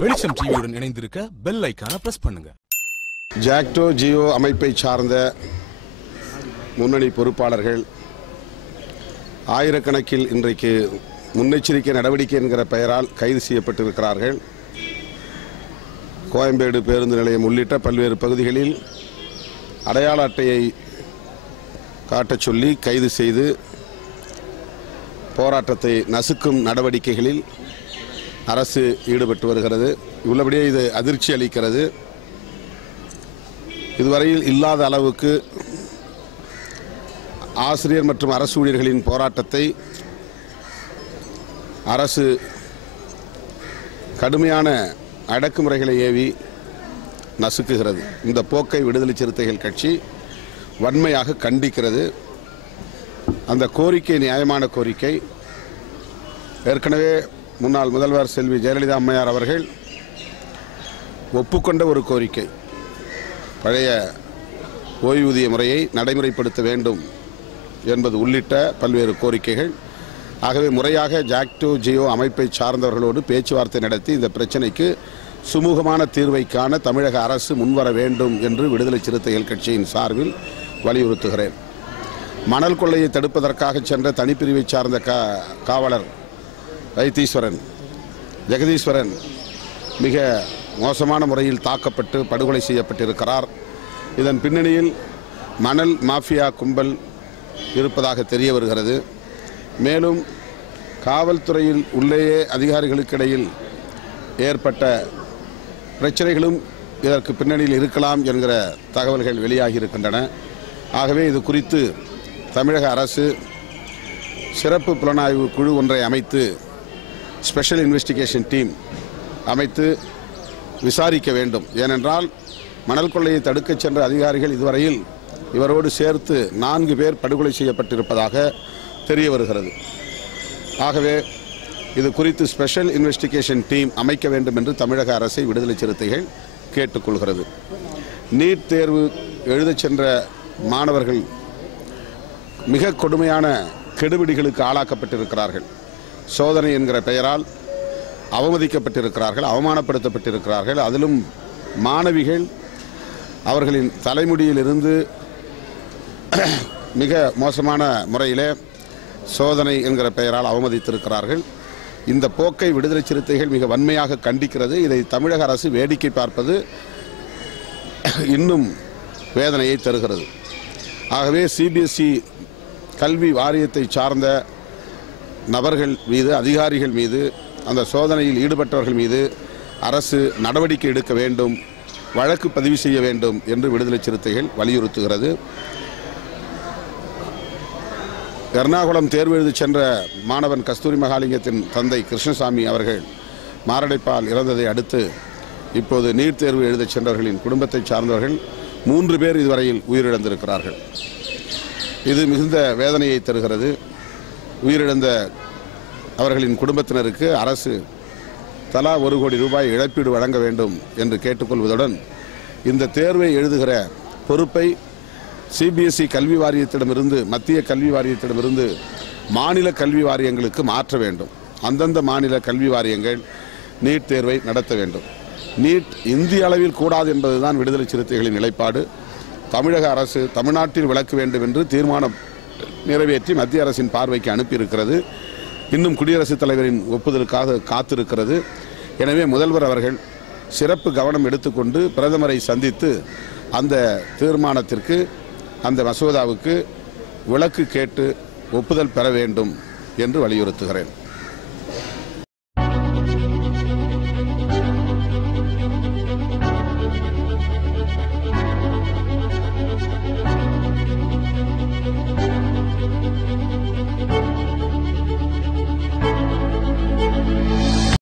வெளிச்சம் டிவியுடன் இணைந்திருக்க பெல் ஐகானை பிரஸ் பண்ணுங்க. ஜாக்டோ ஜியோ அமைப்பை சார்ந்த முன்னணி பொறுப்பாளர்கள் ஆயிரக்கணக்கில் இன்றைக்கு முன்னெச்சரிக்கை நடவடிக்கை என்கிற பெயரால் கைது செய்யப்பட்டிருக்கிறார்கள். கோயம்பேடு பேருந்து நிலையம் உள்ளிட்ட பல்வேறு பகுதிகளில் அடையாள அட்டையை காட்டச் சொல்லி கைது செய்து போராட்டத்தை நசுக்கும் நடவடிக்கைகளில் அரசு ஈடுபட்டு வருகிறது. உள்ளபடியே இது அதிர்ச்சி அளிக்கிறது. இதுவரையில் இல்லாத அளவுக்கு ஆசிரியர் மற்றும் அரசு ஊழியர்களின் போராட்டத்தை அரசு கடுமையான அடக்குமுறைகளை ஏவி நசுக்குகிறது. இந்த போக்கை விடுதலை சிறுத்தைகள் கட்சி வன்மையாக கண்டிக்கிறது. அந்த கோரிக்கை நியாயமான கோரிக்கை. ஏற்கனவே முன்னாள் முதல்வர் செல்வி ஜெயலலிதா அம்மையார் அவர்கள் ஒப்புக்கொண்ட ஒரு கோரிக்கை, பழைய ஓய்வூதிய முறையை நடைமுறைப்படுத்த வேண்டும் என்பது உள்ளிட்ட பல்வேறு கோரிக்கைகள். ஆகவே முறையாக ஜாக்டோ ஜியோ அமைப்பை சார்ந்தவர்களோடு பேச்சுவார்த்தை நடத்தி இந்த பிரச்சினைக்கு சுமூகமான தீர்வை காண தமிழக அரசு முன்வர வேண்டும் என்று விடுதலை சிறுத்தைகள் கட்சியின் சார்பில் வலியுறுத்துகிறேன். மணல் கொள்ளையை தடுப்பதற்காக சென்ற தனிப்பிரிவை சார்ந்த காவலர் வைத்தீஸ்வரன் ஜெகதீஸ்வரன் மிக மோசமான முறையில் தாக்கப்பட்டு படுகொலை செய்யப்பட்டிருக்கிறார். இதன் பின்னணியில் மணல் மாஃபியா கும்பல் இருப்பதாக தெரிய வருகிறது. மேலும் காவல்துறையில் உள்ளேயே அதிகாரிகளுக்கிடையில் ஏற்பட்ட பிரச்சனைகளும் இதற்கு பின்னணியில் இருக்கலாம் என்கிற தகவல்கள் வெளியாகி இருக்கின்றன. ஆகவே இது குறித்து தமிழக அரசு சிறப்பு புலனாய்வு குழு ஒன்றை அமைத்து ஸ்பெஷல் இன்வெஸ்டிகேஷன் டீம் அமைத்து விசாரிக்க வேண்டும். ஏனென்றால் மணல் கொள்ளையை தடுக்கச் சென்ற அதிகாரிகள் இதுவரையில் இவரோடு சேர்த்து 4 பேர் படுகொலை செய்யப்பட்டிருப்பதாக தெரிய வருகிறது. ஆகவே இது குறித்து ஸ்பெஷல் இன்வெஸ்டிகேஷன் டீம் அமைக்க வேண்டும் என்று தமிழக அரசை விடுதலை சிறுத்தைகள் கேட்டுக்கொள்கிறது. நீட் தேர்வு எழுதச் சென்ற மாணவர்கள் மிக கொடுமையான கெடுபிடிகளுக்கு ஆளாக்கப்பட்டிருக்கிறார்கள். சோதனை என்கிற பெயரால் அவமதிக்கப்பட்டிருக்கிறார்கள், அவமானப்படுத்தப்பட்டிருக்கிறார்கள். அதிலும் மாணவிகள் அவர்களின் தலைமுடியிலிருந்து மிக மோசமான முறையிலே சோதனை என்கிற பெயரால் அவமதித்திருக்கிறார்கள். இந்த போக்கை விடுதலை சிறுத்தைகள் மிக வன்மையாக கண்டிக்கிறது. இதை தமிழக அரசு வேடிக்கை பார்ப்பது இன்னும் வேதனையை தருகிறது. ஆகவே சிபிஎஸ்இ கல்வி வாரியத்தை சார்ந்த நபர்கள் மீது, அதிகாரிகள் மீது, அந்த சோதனையில் ஈடுபட்டவர்கள் மீது அரசு நடவடிக்கை எடுக்க வேண்டும், வழக்கு பதிவு செய்ய வேண்டும் என்று விடுதலை சிறுத்தைகள் வலியுறுத்துகிறது. எர்ணாகுளம் தேர்வு எழுதி சென்ற மாணவன் கஸ்தூரி மகாலிங்கத்தின் தந்தை கிருஷ்ணசாமி அவர்கள் மாரடைப்பால் இறந்ததை அடுத்து இப்போது நீட் தேர்வு எழுதச் சென்றவர்களின் குடும்பத்தை சார்ந்தவர்கள் 3 பேர் இதுவரையில் உயிரிழந்திருக்கிறார்கள். இது மிகுந்த வேதனையை தருகிறது. உயிரிழந்த அவர்களின் குடும்பத்தினருக்கு அரசு தலா 1 கோடி ரூபாய் இழப்பீடு வழங்க வேண்டும் என்று கேட்டுக்கொள்வதுடன் இந்த தேர்வை எழுதுகிற பொறுப்பை சிபிஎஸ்இ கல்வி வாரியத்திடமிருந்து, மத்திய கல்வி வாரியத்திடமிருந்து மாநில கல்வி வாரியங்களுக்கு மாற்ற வேண்டும். அந்தந்த மாநில கல்வி வாரியங்கள் நீட் தேர்வை நடத்த வேண்டும். நீட் இந்திய அளவில் கூடாது என்பதுதான் விடுதலை சிறுத்தைகளின் நிலைப்பாடு. தமிழக அரசு தமிழ்நாட்டில் விளக்க வேண்டும் என்று தீர்மானம் நிறைவேற்றி மத்திய அரசின் பார்வைக்கு அனுப்பியிருக்கிறது. இன்னும் குடியரசுத் தலைவரின் ஒப்புதலுக்காக காத்திருக்கிறது. எனவே முதல்வர் அவர்கள் சிறப்பு கவனம் எடுத்துக்கொண்டு பிரதமரை சந்தித்து அந்த தீர்மானத்திற்கு, அந்த மசோதாவுக்கு விலக்கு கேட்டு ஒப்புதல் பெற வேண்டும் என்று வலியுறுத்துகிறேன்.